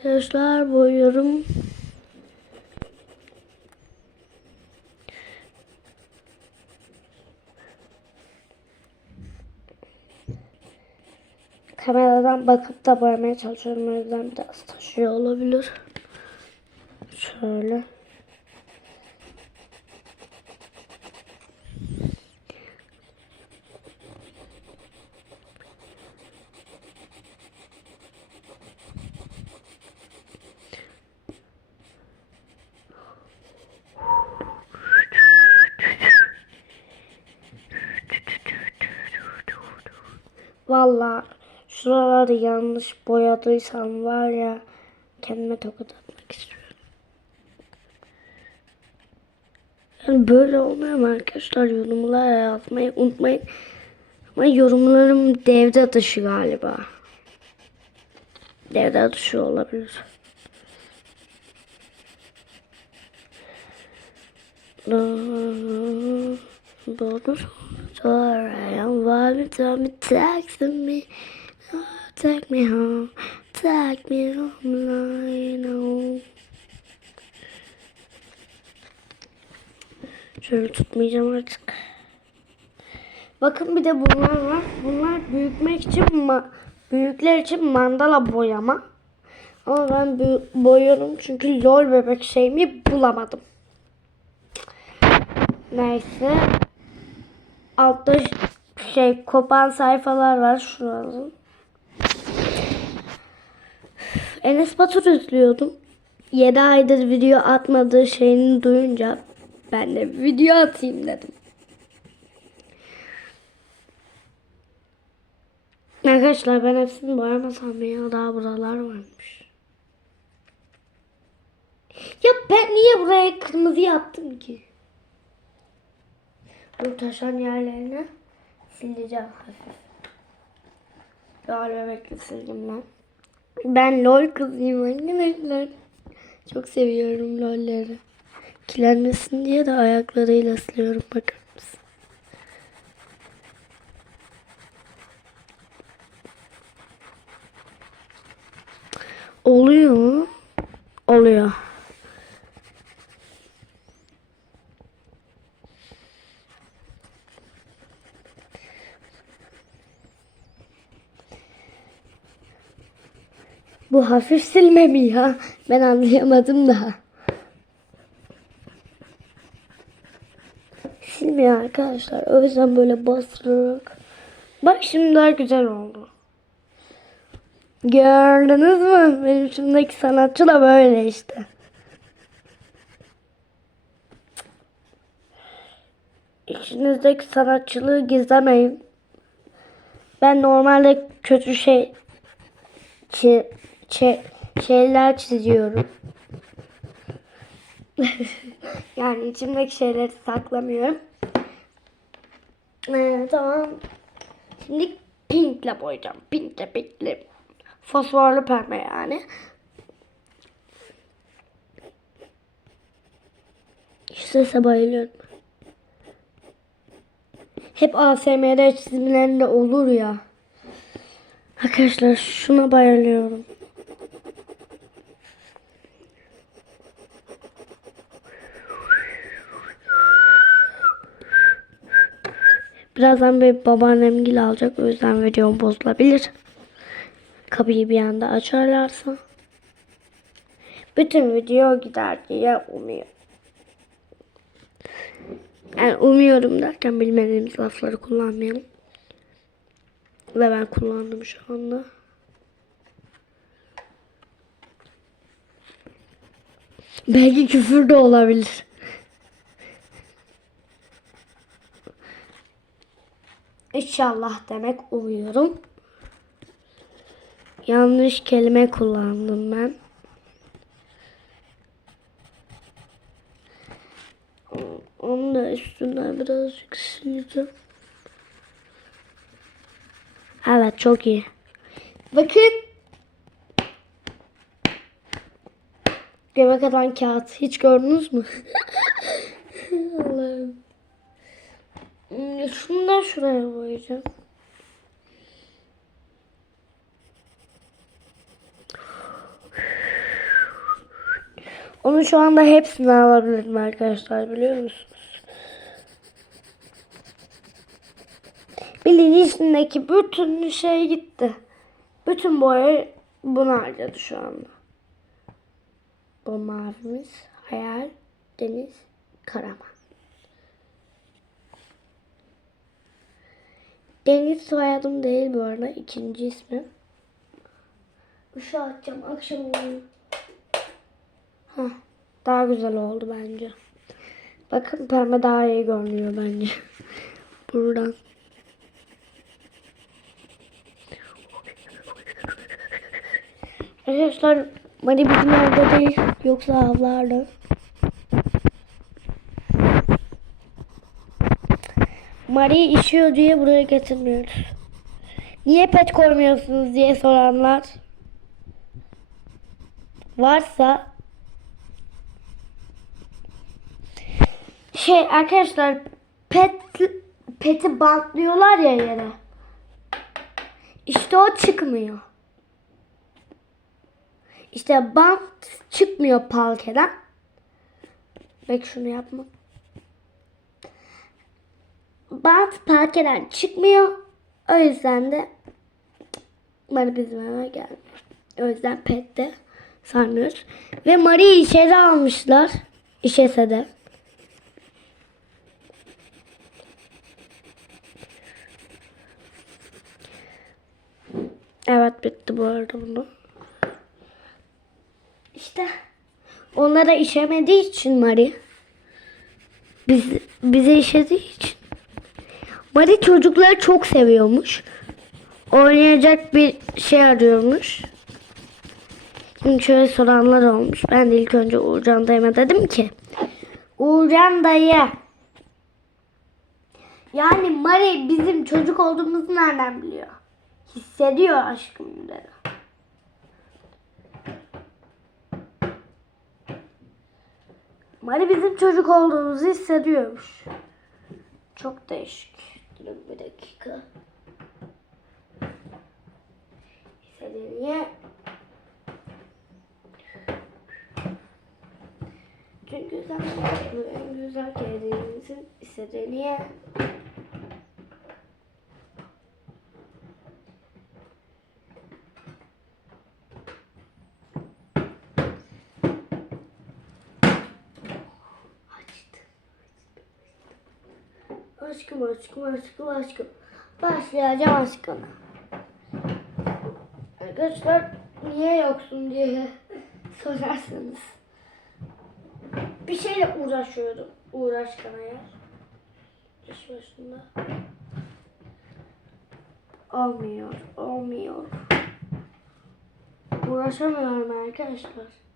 Arkadaşlar boyuyorum. Kameradan bakıp da boyamaya çalışıyorum. O yüzden biraz taşıyor olabilir. Şöyle. Vallahi şuraları yanlış boyadıysam var ya kendime tokat atmak istiyorum. Yani böyle olmuyor mu arkadaşlar? Yorumlara yazmayı unutmayın. Ama yorumlarım devre dışı galiba. Devre dışı olabilir. Doğru sorayım var mı me text me Take me home Take me home line home Şöyle tutmayacağım artık. Bakın bir de bunlar var. Bunlar büyütmek için büyükler için mandala boyama. Ama ben boyuyorum çünkü lol bebek şeyimi bulamadım. Neyse. Altta şey kopan sayfalar var şuraların. Enes Batur izliyordum. 7 aydır video atmadığı şeyini duyunca ben de video atayım dedim. Arkadaşlar ben hepsini boyamasam ya daha buralar varmış. Ya ben niye buraya kırmızı yaptım ki? Bu taşan yerlerini sileceğim hafif. Galiba bekle sildim ben. Lol kızıyım arkadaşlar. Çok seviyorum lolleri. Kilenmesin diye de ayaklarıyla siliyorum bakar mısın? Oluyor? Oluyor. Bu hafif silme mi ya? Ben anlayamadım da. Silmiyor arkadaşlar. O yüzden böyle bastırarak. Bak şimdi daha güzel oldu. Gördünüz mü? Benim içimdeki sanatçı da böyle işte. İçinizdeki sanatçılığı gizlemeyin. Ben normalde kötü şey şeyler çiziyorum. yani içimdeki şeyleri saklamıyorum. Ee, tamam. Şimdi pinkle boyayacağım. Pinkle pinkle. Fosforlu pembe yani. Şu sese bayılıyorum. Hep ASMR çizimlerinde olur ya. Arkadaşlar şuna bayılıyorum. Birazdan bir babaannem gil alacak. O yüzden videom bozulabilir. Kapıyı bir anda açarlarsa. Bütün video gider diye umuyorum. Yani umuyorum derken bilmediğimiz lafları kullanmayalım. Ve ben kullandım şu anda. Belki küfür de olabilir. İnşallah demek umuyorum. Yanlış kelime kullandım ben. Onu da üstünden birazcık sileceğim. Evet çok iyi. Bakın. Göbek atan kağıt. Hiç gördünüz mü? Hmm, Şunu da şuraya koyacağım. Onun şu anda hepsini alabilirim arkadaşlar biliyor musunuz? Bilinçindeki bütün şey gitti. Bütün boya bunu harcadı şu anda. Bu mavimiz Hayal Deniz Karaman. Deniz soyadım değil bu arada. ikinci ismi. Işığı açacağım. Akşam oluyor. Daha güzel oldu bence. Bakın pembe daha iyi görünüyor bence. Buradan. Arkadaşlar Mari bizim evde değil. Yoksa avlardı. Mari işiyor diye buraya getirmiyoruz. Niye pet koymuyorsunuz diye soranlar varsa şey arkadaşlar pet peti bantlıyorlar ya yere. İşte o çıkmıyor. İşte bant çıkmıyor palkeden. Bek şunu yapma. Bant parkeden çıkmıyor. O yüzden de Mari bizim eve gelmiyor. O yüzden pet de sarmıyoruz. Ve Mari'yi içeri almışlar. İşese de. Evet bitti bu arada bunu. İşte onlara işemediği için Mari biz, bize işediği için Mari çocukları çok seviyormuş. Oynayacak bir şey arıyormuş. Şimdi şöyle soranlar olmuş. Ben de ilk önce Uğurcan dayıma dedim ki Uğurcan dayı yani Mari bizim çocuk olduğumuzu nereden biliyor? Hissediyor aşkım dedi. Mari bizim çocuk olduğumuzu hissediyormuş. Çok değişik. Durun bir dakika. Hissediyor. Çünkü sen en güzel kendimizin istediğini Aşkım aşkım aşkım aşkım. Başlayacağım aşkına. Arkadaşlar niye yoksun diye sorarsanız. Bir şeyle uğraşıyordum. Uğraşkan eğer. İş başında. Olmuyor. Olmuyor. Uğraşamıyorum arkadaşlar.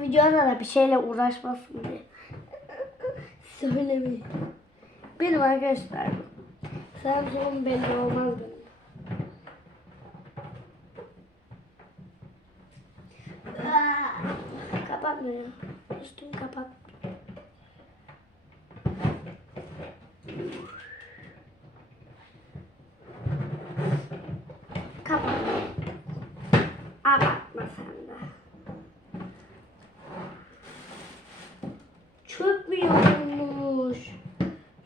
Videoda da bir şeyle uğraşmasın diye. Söylemeyin. Benim arkadaşlar. Samsung'un belli olmaz benim. Aa, Kapatmıyor. Üstüm kapat. Kapat. Abartma sen de. Çökmüyormuş.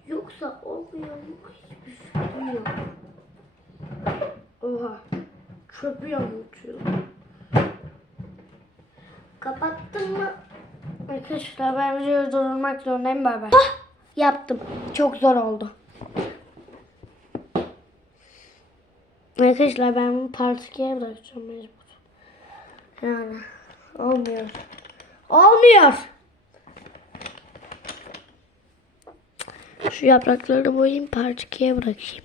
Yoksa olmuyor mu? Hiçbir fikrim yok. Oha. Çöküyormuş. Kapattım mı? Arkadaşlar ben videoyu durdurmak zorundayım. Bay bay. Yaptım. Çok zor oldu. Arkadaşlar ben bunu part 2'ye bırakacağım mecbur. Yani olmuyor. Olmuyor. Şu yaprakları boyayayım part 2'ye bırakayım.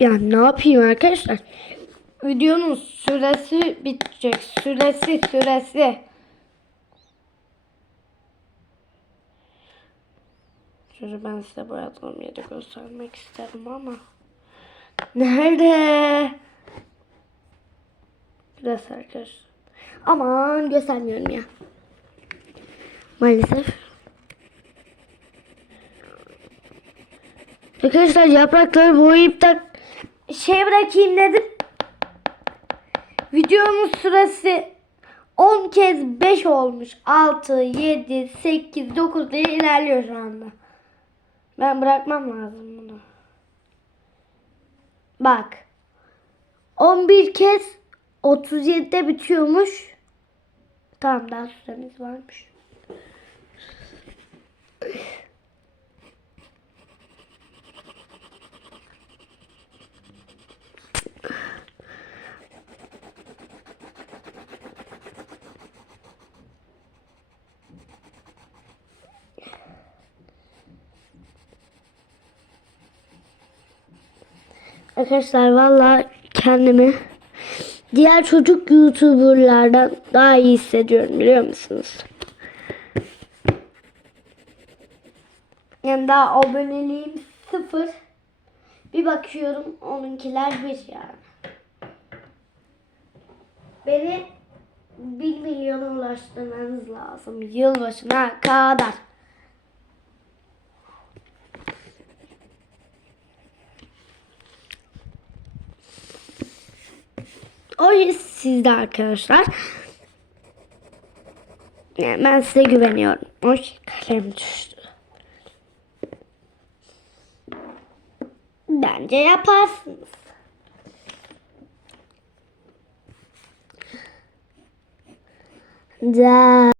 Yani ne yapayım arkadaşlar? Videonun süresi bitecek. Süresi süresi. Şöyle ben size boyadığım yeri göstermek isterim ama. Nerede? Burası arkadaşlar. Aman göstermiyorum ya. Maalesef. Arkadaşlar yaprakları boyayıp da şey bırakayım dedim. Videonun süresi 10 kez 5 olmuş. 6, 7, 8, 9 diye ilerliyor şu anda. Ben bırakmam lazım bunu. Bak. 11 kez 37'de bitiyormuş. Tamam daha süremiz varmış. Arkadaşlar valla kendimi diğer çocuk youtuberlardan daha iyi hissediyorum biliyor musunuz? Yani daha aboneliğim sıfır. Bir bakıyorum onunkiler bir yani. Beni 1 milyona ulaştırmanız lazım yılbaşına kadar. O sizde arkadaşlar. Yani ben size güveniyorum. Oy kalem düştü. Bence yaparsınız. Da.